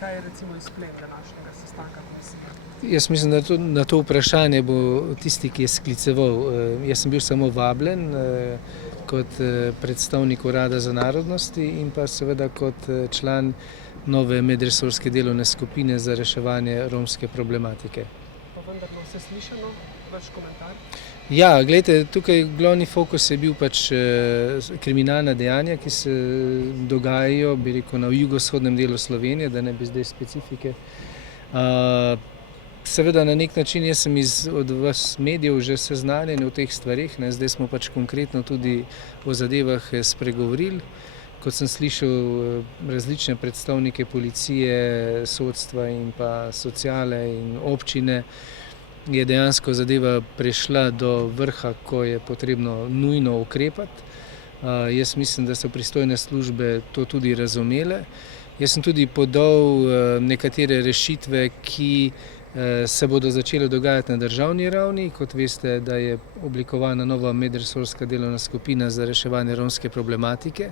Kaj je recimo izplen današnjega sestanka komisije? Jaz mislim, da na to vprašanje bo tisti, ki je skliceval. Jaz sem bil samo vabljen kot predstavnik Urada za narodnosti in pa seveda kot član nove medresorske delovne skupine za reševanje romske problematike. Pa vendar vse slišano, vaš komentar? Ja, gledajte, tukaj glavni fokus je bil pač kriminalna dejanja, ki se dogajajo, bi rekel, na jugovzhodnem delu Slovenije, da ne bi zdaj specifike. Seveda na nek način jaz sem od vas medijev že seznanjen o teh stvarih, zdaj smo pač konkretno tudi o zadevah spregovorili. Kot sem slišal različne predstavnike policije, sodstva in pa sociale in občine, je dejansko zadeva prišla do vrha, ko je potrebno nujno ukrepati. Jaz mislim, da so pristojne službe to tudi razumele. Jaz sem tudi podal nekatere rešitve, ki se bodo začele dogajati na državni ravni. Kot veste, da je oblikovana nova medresorska delovna skupina za reševanje romske problematike.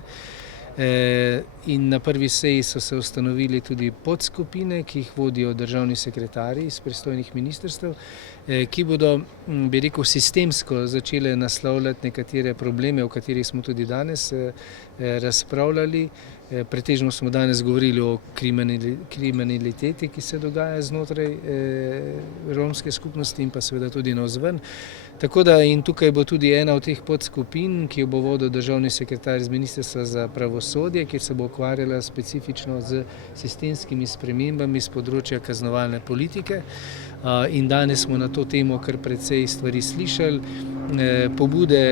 In na prvi seji so se ustanovili tudi podskupine, ki jih vodijo državni sekretarji iz pristojnih ministrstev, ki bodo, bi rekel, sistemsko začele naslavljati nekatere probleme, o katerih smo tudi danes razpravljali. Pretežno smo danes govorili o kriminaliteti, ki se dogaja znotraj romske skupnosti in pa seveda tudi navzven. Tako da in tukaj bo tudi ena od teh podskupin, ki jo bo vodil državni sekretar iz Ministrstva za pravosodje, kjer se bo ukvarjala specifično z sistemskimi spremembami z področja kaznovalne politike. In danes smo na to temo kar precej stvari slišali. Pobude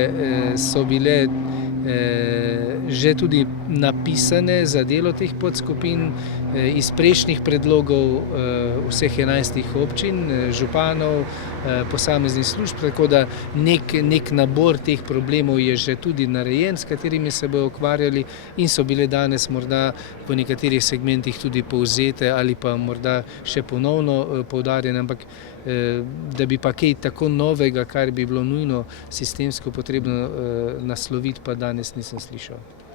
so bile že tudi napisane za delo teh podskupin iz prejšnjih predlogov vseh 11 občin, županov, posameznih služb, tako da nek nabor teh problemov je že tudi narejen, s katerimi se bodo ukvarjali in so bile danes morda po nekaterih segmentih tudi povzete ali pa morda še ponovno poudarjene, ampak da bi pa kaj tako novega, kar bi bilo nujno sistemsko potrebno nasloviti, pa danes nisem slišal.